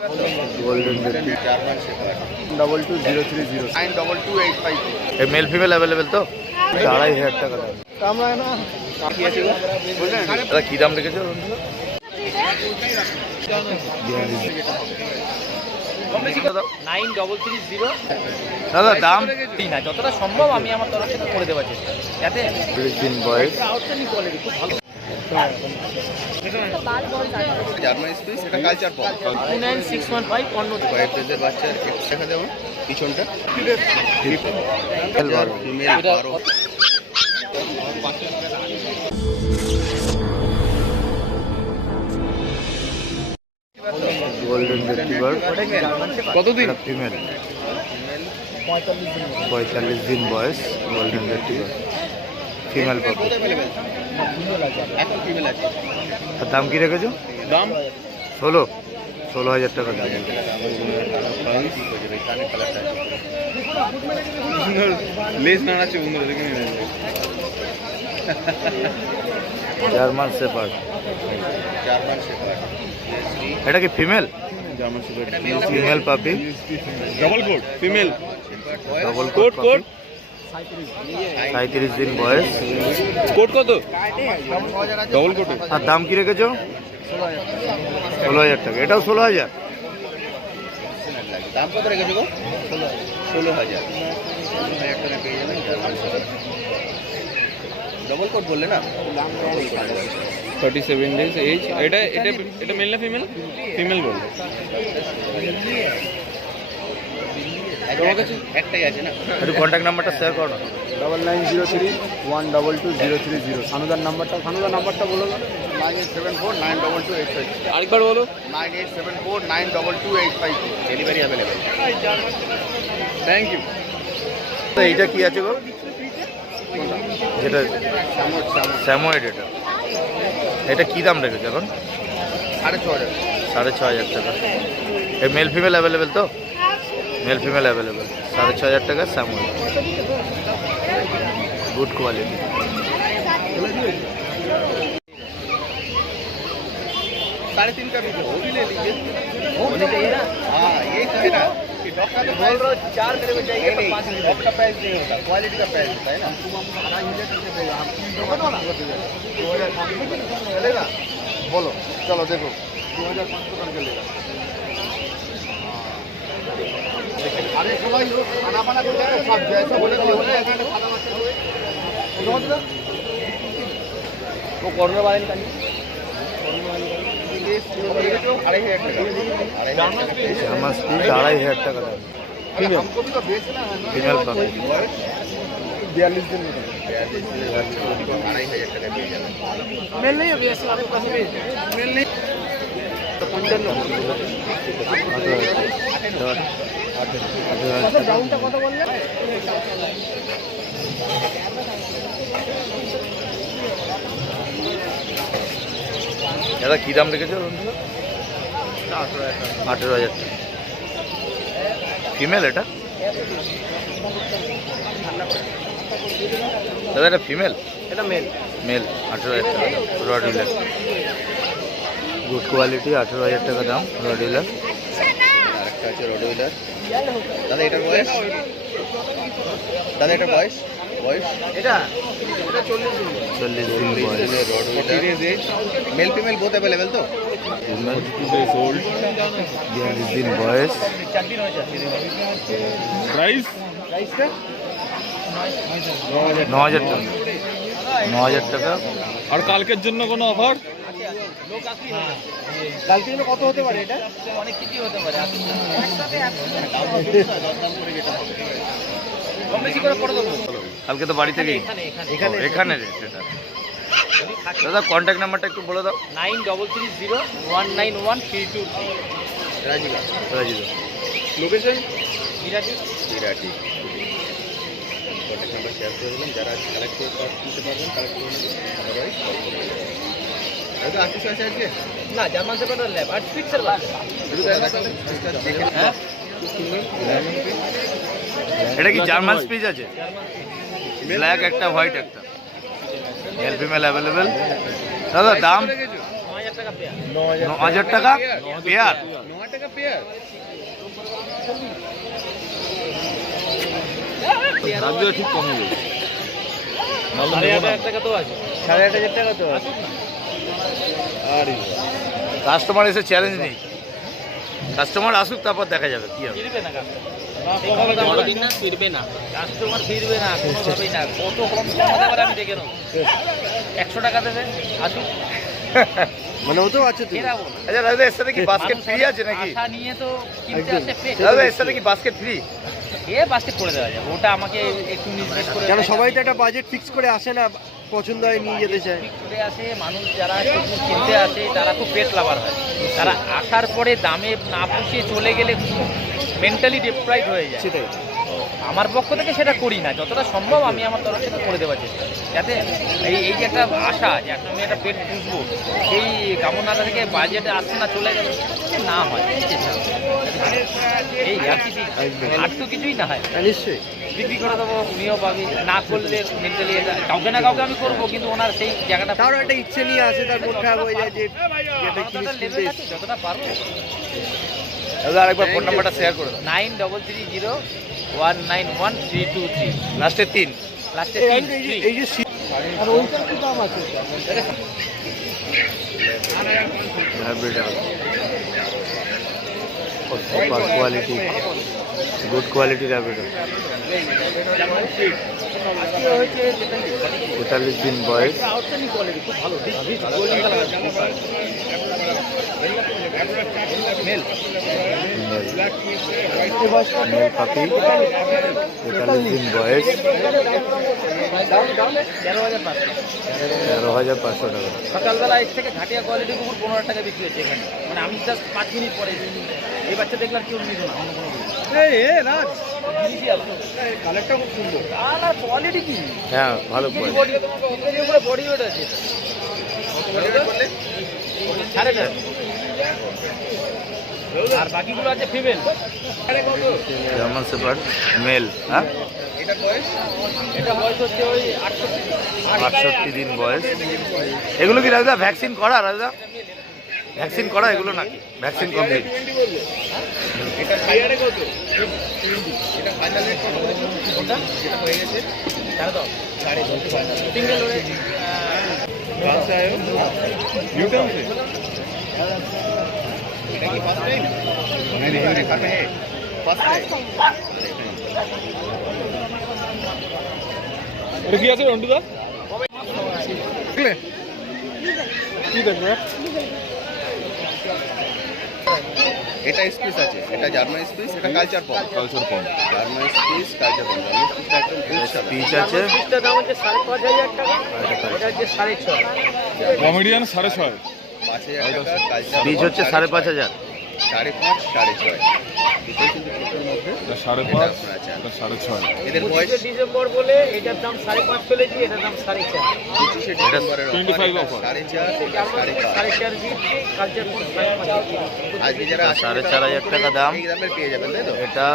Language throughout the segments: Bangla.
গোল্ডেন রেট্রিভার জার্মান শেফার্ড 222030 922852 এই মেল ফিমেল অ্যাভেলেবেল তো 2500 টাকা দাম। কি আছে গো বুঝলেন দাদা কি দাম রেখেছো? দাদা 9330 দাদা দাম না, যতটা সম্ভব আমি আমার তরফ থেকে করে দেওয়ার চেষ্টা করি যাতে 30 দিন বয়স। আউটস্ট্যান্ডিং কোয়ালিটি খুব ভালো। জার্মান স্পিচ এটা কালচার পপ 29615 অন্য হোয়াইট ডেজের বাচ্চা একটু দেখা দেবো পিছনটা ভালো। ফিমেল 12 গোল্ডেন রেট্রিভার কতদিন ফিমেল 45 দিন বয়স। গোল্ডেন রেট্রিভার ফিমেল পাবো। এখন ফিমেল আছে আর দাম কি রেখেছো? দাম 16,000 টাকা দাম। লেজ নাড়াচ্ছে বন্ধুরা দেখে নিন জার্মান শেফার্ড জার্মান শেফার্ড এটা কি female? German shepherd female puppy double coat female double coat coat 37 দিন বয়স। কোট কত ডবল কোট আর দাম কি রেখেছো? 16,000 টাকা। এটাও 16,000। দাম কত রেখেছো গো 16,000 টাকা পেয়ে যাবেন জার্মান শেফার্ড ডবল কোট বললে না 37 days এজ। এটা এটা এটা মেল না ফিমেল? ফিমেল বল। তোমার কাছে একটাই আছে না একটু কন্ট্যাক্ট নাম্বারটা শেয়ার করো না। 9903122030 সানুদার নাম্বারটা বলো না। 9874922852 আরেকবার বলো। 9874922852 ডেলিভারি অ্যাভেলেবেল থ্যাংক ইউ তো এইটা কি আছে গো? যেটা স্যামোয়েড এটা এটা কি দাম রেখেছে এখন? 6,500 6,500 টাকা। এই মেল ফিমেল অ্যাভেলেবেল তো? মেল ফিমেল অ্যাভেলেবেল 6,500 টাকা স্যামোয়েড गुड क्वालिटी। साढ़े 3 का भी वो भी ले लीजिए होने चाहिए ना हाँ ये तो है ना कि डॉक्टर तो बोल रहा 4 मेरे को चाहिए पर 5 डॉक्टर का प्राइस नहीं होता क्वालिटी का प्राइस होता है ना चलेगा बोलो चलो देखो 2,500 का चलेगा अरे सबाई खाना पाना को सब जैसा बोले बोले खाना बच्चा वो कॉर्नर वाले निकालिए জার্মান স্পিচ 2,500 টাকা দাম। ফিমেল ফিমেল পাবে 42 दिन में 2,500 টাকা পেয়ে যাবেন मेल नहीं अभी ऐसे आपके पास मेल नहीं 18,000 डाउनটা কত বললে? দাদা কি দাম রেখেছো? 18,000 টাকা। ফিমেল এটা দাদা? এটা ফিমেল এটা মেল মেল 18,000 টাকা দাম। রডিলার গুড কোয়ালিটি 18,000 টাকা দাম রডিলার। আরেকটা আছে রডওয়েলার দাদা এটার বয়স দাদা এটার বয়স বয়স এটা 40 দিন 40 দিন বয়স। মেল ফিমেল বোথ অ্যাভেলেবেল তো ফিমেল 42 দিন বয়স। 4 दिन হয়েছে প্রাইস প্রাইসটা 9,000 টাকা 9,000 টাকা। আর কালকের জন্য কোনো অফার? লোক আসলি কালকে জন্য কত হতে পারে? এটা অনেক কিছু হতে পারে একসাথে কম বেশি করে করে দেবো কালকে তো বাড়ি থেকেই এখানে এখানে রেট এটা। দাদা কন্ট্যাক্ট নাম্বারটা একটু বলে দাও। 9330191323 রাজিবা রাজিদা location Birati Birati contact number share করে দিলাম যারা কালেক্ট করে নিতে পারবেন কালেক্ট করে নেবেন আদারওয়াইজ কল করে নেবেন হয়তো আর্টিস্ট আছে আজকে না জার্মান শেফার্ড ল্যাব আর পিক্সেল বাদ একটু দেখা তাহলে দেখে হ্যাঁ এটা কি জার্মান স্পিচ আছে? ব্ল্যাক একটা হোয়াইট একটা মেল ফিমেল অ্যাভেলেবেল। দাদা দাম 9,000 টাকা পেয়ার। 9,000 টাকা পেয়ার। 9 টাকা পেয়ার। দামগুলো ঠিক কমে যাবে। 8,500 টাকা তো আছে। 8,500 টাকা তো আছে। আরে কাস্টমার এসে চ্যালেঞ্জ নেই, কাস্টমার আসুক তারপর দেখা যাবে কি হবে। ফিরবে না কাস্টমার, ফিরবে না কাস্টমার, ফিরবে না কোনোভাবেই না। কত কম কমাতে পারে আমি দেখে নেবো। 100 টাকা দেবে, আসুক। মানে ও তো আছে তো। ফেরাবো না। আচ্ছা দাদা, এর সাথে কি বাস্কেট মানুষ ফ্রি আছে নাকি? আশা নিয়ে তো কিনতে আসে পেট। দাদা এর সাথে কি বাস্কেট ফ্রি? বাস্কেট করে দেওয়া যাবে, ওটা আমাকে একটু নির্দেশ করে কেন দেয়। সবাই তো একটা বাজেট ফিক্স করে আসে না, পছন্দ হয় নিয়ে যেতে চায়। পিক করে আসে মানুষ, যারা কুকুর কিনতে আসে তারা খুব পেট লাভার হয়। তারা আসার পরে দামে না পুষিয়ে চলে গেলে মেন্টালি ডিপ্রাইভ হয়ে যায়। সেটাই। আমার পক্ষ থেকে সেটা করি না, যতটা সম্ভব আমি আমার তরফ থেকে করে দেওয়ার চেষ্টা করি। যাতে এই যে একটা আশা যে একটা আমি একটা পেট পুষবো, সেই কামনাটা থেকে বাজেটে আসছে না, চলে গেল না হয়, এই আর কিছু আর তো কিছুই না হয়। হ্যাঁ, নিশ্চয়ই। বিক্রি করে দেবো, উনিও পাবি। না করলে মেন্টালি এটা কাউকে না কাউকে আমি করবো, কিন্তু ওনার সেই জায়গাটা তারও একটা ইচ্ছে নিয়ে আসে, তার মন খারাপ হয়ে যায় যে এটা যতটা কিনতে level আছে, যতটা পারবো। দাদা আরেকবার ফোন নাম্বারটা শেয়ার করে দাও। 9330191323 লাস্টের 3। লাস্টে এই যে আর ওইটার কি দাম আছে? Super quality, good quality Rapido. 43 দিন বয়স, মেল পাপি, 43 দিন বয়স, 13,500 টাকা। সকালবেলা এর থেকে ঘাটিয়া কোয়ালিটি কুকুর 15 টাকা বিক্রি হচ্ছে এখানে। মানে আমি জাস্ট 5 মিনিট পরে এই বাচ্চা দেখলাম কেউ নিত না, অন্য কোনো কালারটা খুব সুন্দর। আর কোয়ালিটি কি হ্যাঁ ভালো কোয়ালিটি। বডি ওয়েট আছে। সাড়ে 4 আর বাকিগুলো আছে ফিমেল। German shepherd mail. হ্যাঁ এটা বয়স হচ্ছে ওই 68 দিন বয়স। এগুলো কি রাজদা ভ্যাকসিন করা? রাজদা ভ্যাকসিন করা এগুলো নাকি? Vaccine complete. এটা ফাইনালে কত? এটা ফাইনাল রেট কত? ওটা যেটা হয়ে গেছে 10.5 সিঙ্গেল ওয়ে। कहाँ से आए हो? न्यूटन से। এটা কি ফার্স্ট টাইম? नहीं नहीं देखा है ফার্স্ট টাইম। এটা কি আছে রন্টুদা? কি দেখবে? এটা স্পিস আছে, এটা জার্মান স্পিস, এটা কালচার পম। জার্মান স্পিস, কালচার পম। জার্মান স্পিসটা একদম খুব সাদা। পিচ আছে, পিসটা দাম হচ্ছে 5,500 টাকা, এটা হচ্ছে 6,500। কমেডিয়ান 6.5। 5,000 টাকা কালচার। পিচ হচ্ছে 5,500। 5.5, 6.5। দুটোই কিন্তু ছোটোর মধ্যে। এটা 5.5, এটা 6.5। এদের বয়স 25 ডিসেম্বর বলে এটার দাম 5.5 ফেলেছি, এটার দাম 4.5। 25 ডিসেম্বরের 25 offer। 4.5, 5.5। 4.5 দিচ্ছি, কালচার কোড 5.5। আজকে যারা 4,500 টাকা দাম। এই দামে পেয়ে যাবেন, তাই তো? এটা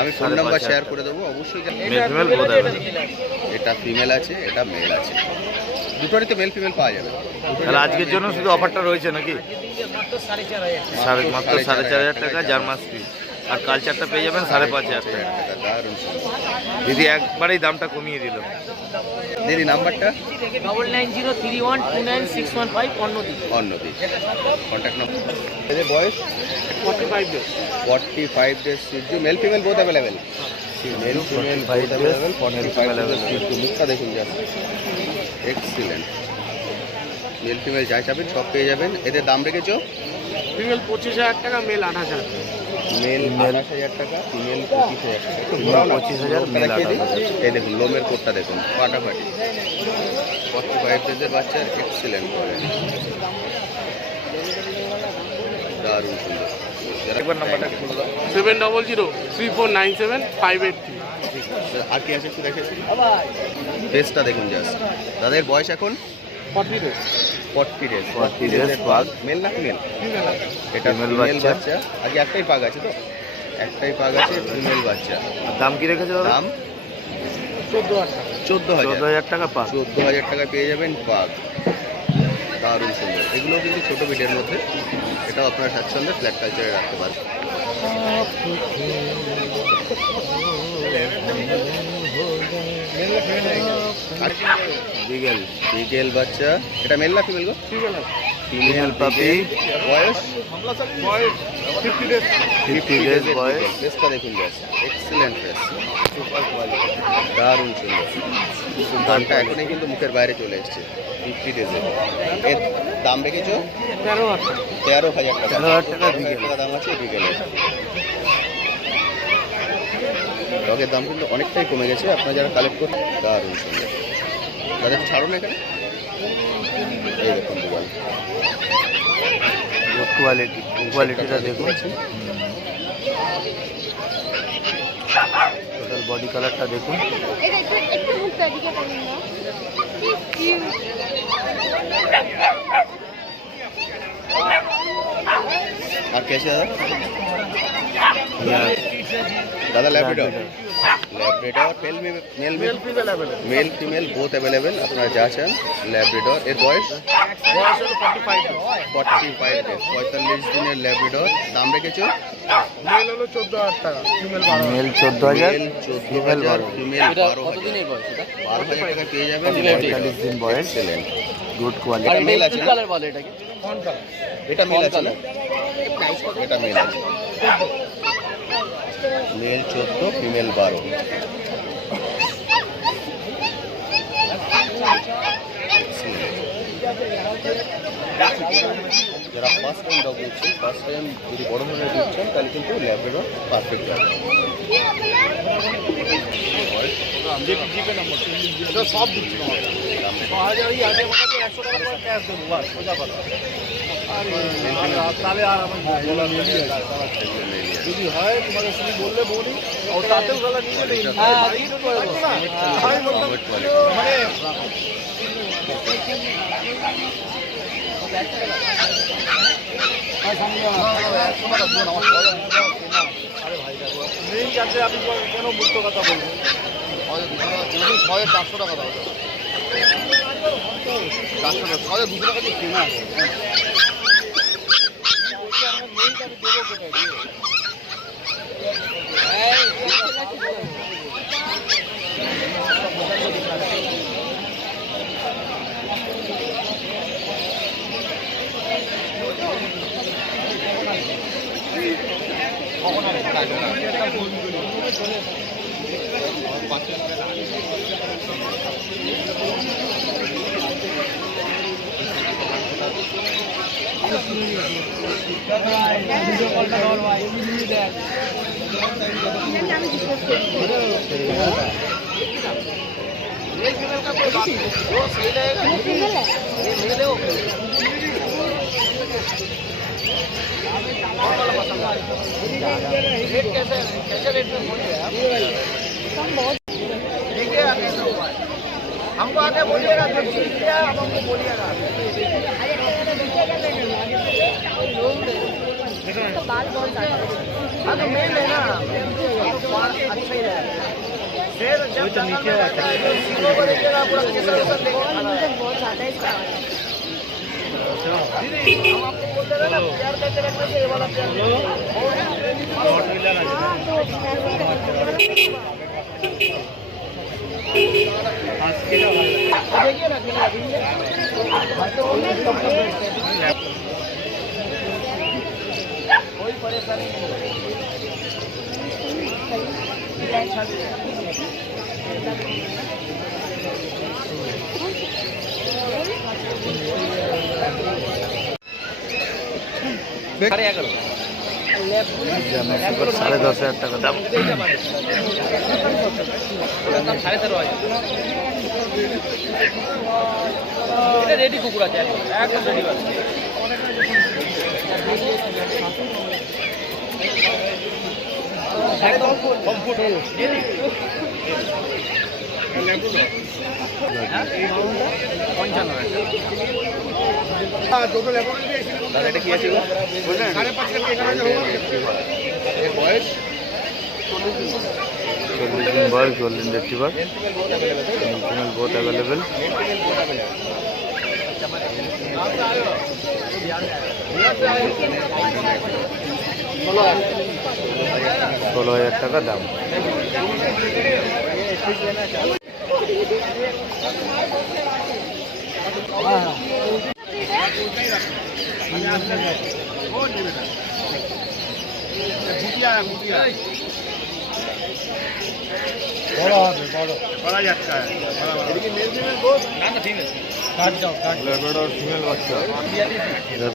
আমি ফোন নাম্বার শেয়ার করে দেবো অবশ্যই। মেল ফিমেল বোধ হয়। এটা ফিমেল আছে, এটা মেল আছে, দুটোরই তো মেল ফিমেল পাওয়া যাবে। তাহলে আজকের জন্য শুধু অফারটা রয়েছে নাকি? মাত্র 4,500। মাত্র 4,500 টাকা জার্মান স্পিচ। আর কালচারটা পেয়ে যাবেন 5,500 টাকা। দারুণ। দিদি একবারেই দামটা কমিয়ে দিল। দিদি নাম্বারটা 9903129615 অন্যদিক। অন্যদিক, কন্ট্যাক্ট নাম্বার। এদের বয়স 45 ডেজ। 45 ডেজ সিজু, male female both available. Male female both available. 45 days সিজু, মুখটা দেখুন জাস্ট এক্সিলেন্ট। মেল ফিমেল যাই চাবেন সব পেয়ে যাবেন। এদের দাম রেখেছো? ফিমেল 25,000 টাকা, মেল 8,000। মেল 28,000 টাকা, ফিমেল 25,000 টাকা। একটু ঘোরাও না। 25,000, লোমটা মেল দেখিয়ে দিই। 28,000। এই দেখুন লোমের কোটটা দেখুন, ফাটাফাটি। 45 ডেজের বাচ্চার এক্সিলেন্ট করে, দারুণ সুন্দর। একবার নাম্বারটা খুলে দাও। 700349758 আর কি আছে একটু দেখেছি। ফেসটা দেখুন জাস্ট। তাদের বয়স এখন 40 ডেজ। 40 ডেজ। 40 days পাগ। মেল না ফিমেল? এটা Female ফিমেল বাচ্চা। বাচ্চা। আগে একটাই পাগ আছে তো? একটাই পাগ আছে, ফিমেল বাচ্চা। আর দাম কি রেখেছে দাদা? দাম 14,000 টাকা। 14,000। 14,000 টাকা পা। 14,000 টাকা পেয়ে যাবেন পাগ। দারুণ সুন্দর। এগুলোও কিন্তু ছোটো বিটের মধ্যে, এটাও আপনারা স্বাচ্ছন্দ্যে ফ্ল্যাট কালচারে রাখতে পারেন। বিগেল বিগেল বাচ্চা, এটা মেল না ফিমেল গো? ফিমেল পাপি, বয়স 50 days বয়স। ফেসটা দেখুন জাস্ট, এক্সিলেন্ট ফেস, দারুণ সুন্দর। দামটা এখনই কিন্তু মুখের বাইরে চলে এসছে 50 ডেজে। এর দাম রেখেছো 13,000 টাকা। 13,000 টাকা 13,000 টাকা দাম আছে বিকেলের। ডগের দাম কিন্তু অনেকটাই কমে গেছে, আপনারা যারা কালেক্ট করুন। দারুণ সুন্দর, তাদের ছাড়ুন এখানে। এই দেখুন দুগাল, গুড কোয়ালিটি, কোয়ালিটিটা দেখুন। টোটাল বডি কালারটা দেখুন। আর কে আছে দাদা? दादा Labrador male female both available अपना जा चान लैब्राडोर एर बॉयस 45 डेज 45 दिनेर लैब्राडोर दाम रेखेছো মেল হলো 14000 টাকা, ফিমেল 12000। মেল 14000 ফিমেল 12,000 কতদিনের বয়স এটা 12,000 টাকা পেয়ে যাবেন 45 দিন বয়স এক্সেলেন্ট গুড আর কোয়ালিটি মেল আছে না কালার বলে এটাকে কোন কালার? এটা মেল আছে না এটা মেল আছে मेल 14 फीमेल 12 যারা ফার্স্ট টাইম ডগ নিচ্ছেন ফার্স্ট টাইম যদি বড় ধরনের নিচ্ছেন তাহলে কিন্তু ল্যাব্রাডর পারফেক্ট হবে সব দিচ্ছি তোমাকে 6000 আগে আমাকে 100 টাকা করে ক্যাশ দেবো, বাস সোজা কথা। তাহলে আর আমার যদি হয় তোমাকে শুধু বললে বলি, ও তাতেও গলা নিয়ে নেই। আমি বলতাম মানে নেই যাতে আপনি কেন মুক্ত কথা বলবেন 400 টাকা দাও 400 টাকা 200 টাকা দিয়ে কেনা আছে हमको आगे बोलिएगा हमको बोलिएगा बाल बहुत हाँ तो मेल है ना अच्छा ही रहेगा फिर जब नीचे पूरा बहुत ज़्यादा दीदी हम आपको बोलते रहे ना प्यार करके रखना चाहिए वाला प्यार देखिए ना कोई परेशानी नहीं মেক্সিকোর 10,500 টাকা দাম 13,500 এটা রেডি কুকুর আছে একদম রেডি আছে একদম কমফোর্ট রেডি দাদা এটা কি আছে গো 5.5 এর বয়স 40 দিন বয়স golden retriever female both available ষোলো হাজার টাকা দাম। না না ঠিক আছে ল্যাব্রাডর ফিমেল বাচ্চা, এটার